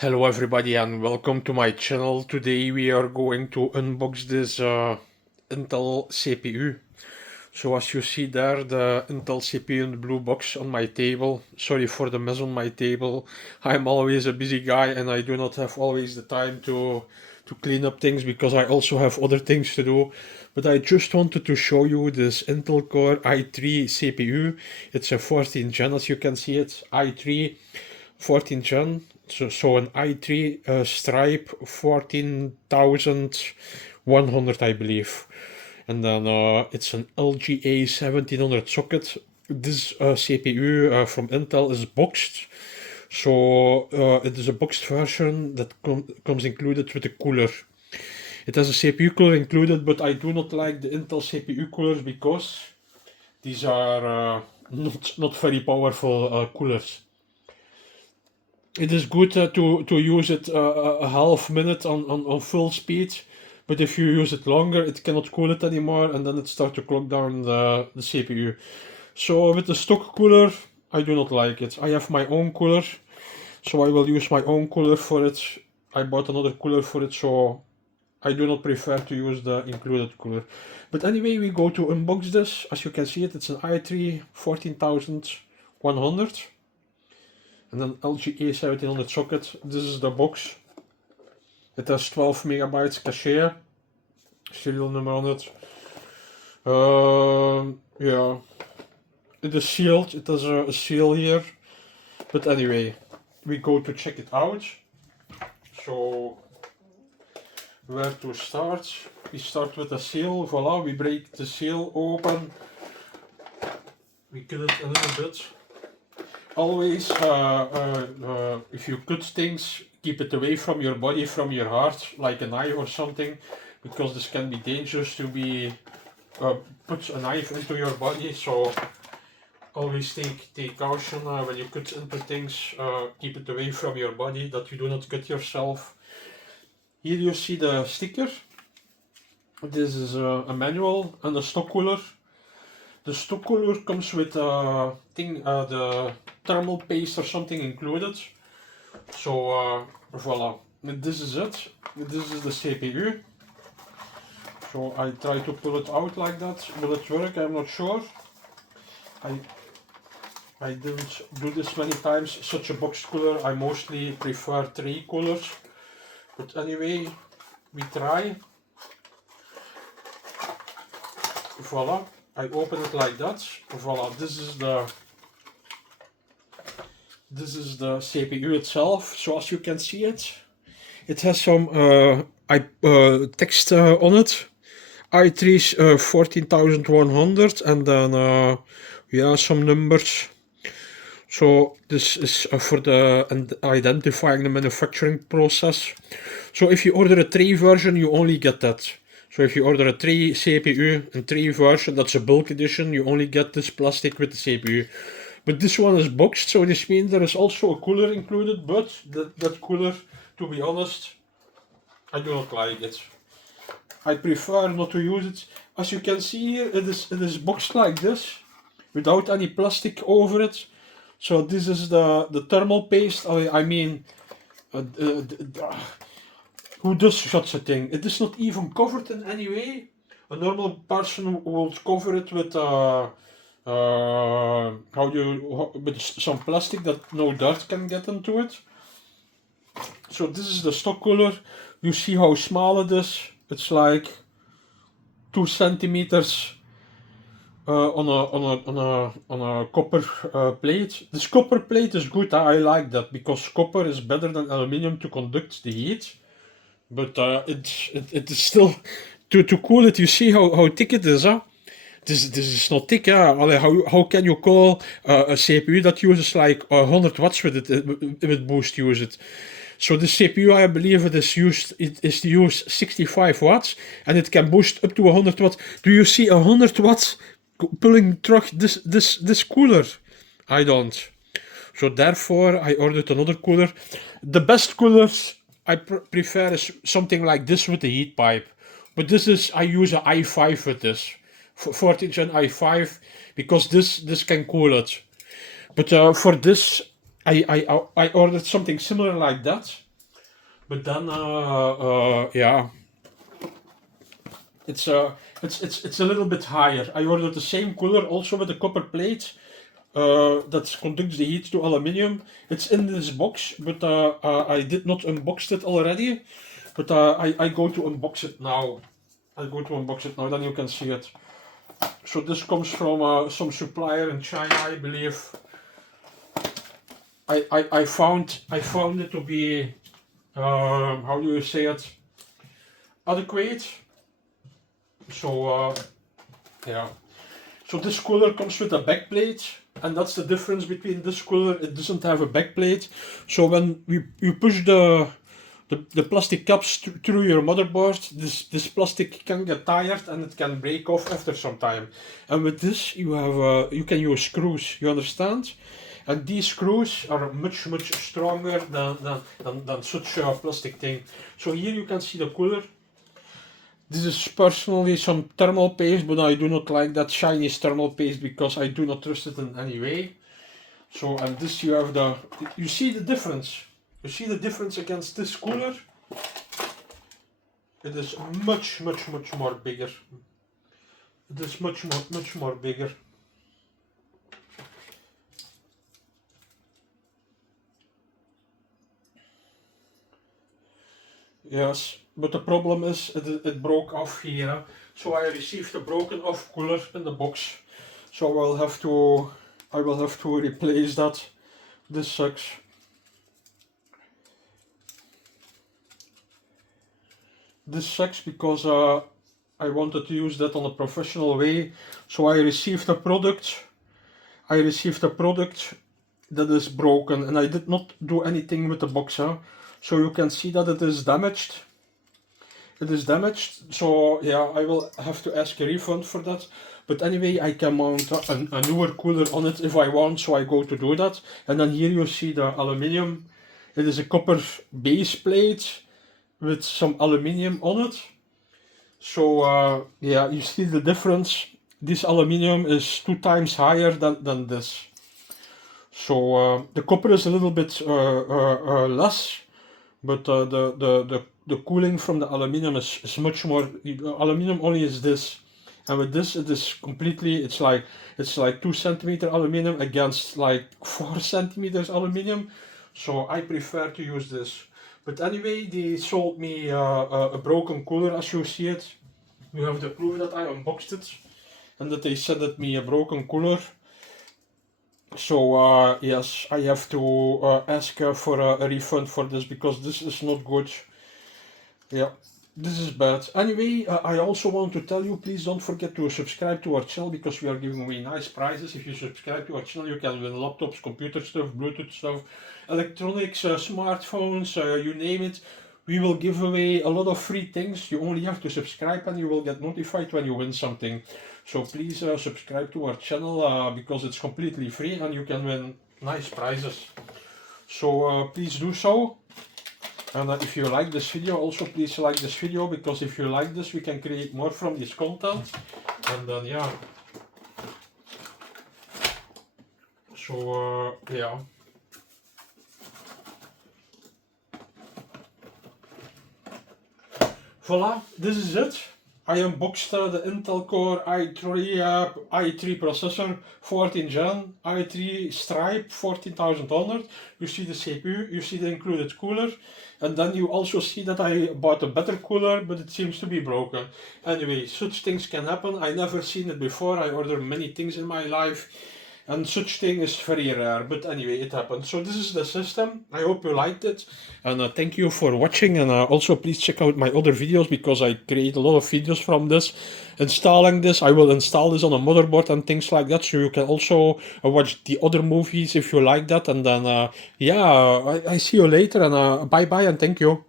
Hello everybody and welcome to my channel. Today we are going to unbox this Intel CPU. So as you see there, the Intel CPU in the blue box on my table. Sorry for the mess on my table. I'm always a busy guy and I do not have always the time to clean up things because I also have other things to do. But I just wanted to show you this Intel Core i3 CPU. It's a 14th gen, as you can see it. i3 14th gen. So an i3 Stripe 14100, I believe. And then it's an LGA 1700 socket. This CPU from Intel is boxed. So it is a boxed version that comes included with a cooler. It has a CPU cooler included, but I do not like the Intel CPU coolers because these are not very powerful coolers. It is good to use it a half minute on full speed, but if you use it longer, it cannot cool it anymore, and then it starts to clock down the CPU. So with the stock cooler, I do not like it. I have my own cooler, so I will use my own cooler for it. I bought another cooler for it, so I do not prefer to use the included cooler. But anyway, we go to unbox this. As you can see it's an i3 14100. And then LGA 1700 socket. This is the box. It has 12 megabytes cache. Serial number on it. Yeah. It is sealed. It has a seal here. But anyway, we go to check it out. So, where to start? We start with the seal. Voila, we break the seal open. We cut it a little bit. Always, if you cut things, keep it away from your body, from your heart, like a knife or something, because this can be dangerous to be put a knife into your body. So always take caution when you cut into things. Keep it away from your body, that you do not cut yourself. Here you see the sticker. This is a manual and a stock cooler. The stock cooler comes with a thing, the thermal paste or something included. So voila, this is it. This is the CPU. So I try to pull it out like that. Will it work? I'm not sure. I didn't do this many times. Such a box cooler, I mostly prefer tray coolers. But anyway, we try. Voila. I open it like that. Voila, this is the CPU itself. So as you can see it has some text on it. i3 14100 and then yeah, some numbers. So this is for identifying the manufacturing process. So if you order a tray version, you only get that. So if you order a tray CPU and tray version, that's a bulk edition, you only get this plastic with the CPU. But this one is boxed, so this means there is also a cooler included, but that cooler, to be honest, I do not like it. I prefer not to use it. As you can see here, it is boxed like this, without any plastic over it. So this is the thermal paste. I mean, who does such a thing? It is not even covered in any way. A normal person would cover it with with some plastic that no dirt can get into it. So this is the stock cooler. You see how small it is. It's like 2 centimeters on a copper plate. This copper plate is good. I like that because copper is better than aluminium to conduct the heat. But it is still to cool it. You see how thick it is, huh? This is not thick, huh? How can you call a CPU that uses like 100 watts with it with boost use it? So the CPU, I believe it is to use 65 watts and it can boost up to 100 watts. Do you see 100 watts pulling truck this cooler? I don't. So therefore I ordered another cooler. The best coolers I prefer is something like this with the heat pipe. But I use an i5 with this. 14th gen i5 because this can cool it. But for this I ordered something similar like that. But then yeah, it's a little bit higher. I ordered the same cooler also with a copper plate that conducts the heat to aluminium. It's in this box, but I did not unbox it already. But I go to unbox it now. Then you can see it. So this comes from some supplier in China, I believe. I found it to be how do you say it, adequate. So yeah. So this cooler comes with a backplate, and that's the difference between this cooler. It doesn't have a backplate. So when you push the plastic caps through your motherboard, this plastic can get tired and it can break off after some time. And with this, you have you can use screws. You understand? And these screws are much stronger than such a plastic thing. So here you can see the cooler. This is personally some thermal paste, but I do not like that Chinese thermal paste because I do not trust it in any way. So, and this you have you see the difference. You see the difference against this cooler? It is much more bigger. It is much more bigger. Yes, but the problem is it broke off here. So I received a broken off cooler in the box. So I will have to replace that. This sucks. This sucks because I wanted to use that on a professional way. So I received a product. That is broken, and I did not do anything with the box. So you can see that it is damaged. So yeah, I will have to ask a refund for that. But anyway, I can mount a newer cooler on it if I want, so I go to do that. And then here you see the aluminium. It is a copper base plate with some aluminium on it. So yeah, you see the difference. This aluminium is 2 times higher than this. So the copper is a little bit less, but the cooling from the aluminium is much more. Aluminium only is this, and with this it is completely. It's like 2 centimeter aluminium against like 4 centimeters aluminium. So I prefer to use this. But anyway, they sold me a broken cooler, as you see it. You have the proof that I unboxed it, and that they sent me a broken cooler. So yes, I have to ask for a refund for this because this is not good. Yeah, this is bad. Anyway, I also want to tell you, please don't forget to subscribe to our channel because we are giving away nice prizes. If you subscribe to our channel, you can win laptops, computer stuff, Bluetooth stuff, electronics, smartphones, you name it. We will give away a lot of free things. You only have to subscribe and you will get notified when you win something. So please subscribe to our channel because it's completely free and you can win nice prizes. So please do so. And if you like this video, also please like this video, because if you like this, we can create more from this content. And then yeah. So yeah. Voila, this is it. I unboxed the Intel Core i3 processor, 14 Gen, i3 Stripe 14100. You see the CPU, you see the included cooler, and then you also see that I bought a better cooler, but it seems to be broken. Anyway, such things can happen. I never seen it before. I ordered many things in my life, and such thing is very rare, but anyway, it happened. So this is the system. I hope you liked it, and thank you for watching. And also please check out my other videos, because I create a lot of videos from this. Installing this, I will install this on a motherboard and things like that, so you can also watch the other movies if you like that. And then yeah, I see you later, and bye bye and thank you.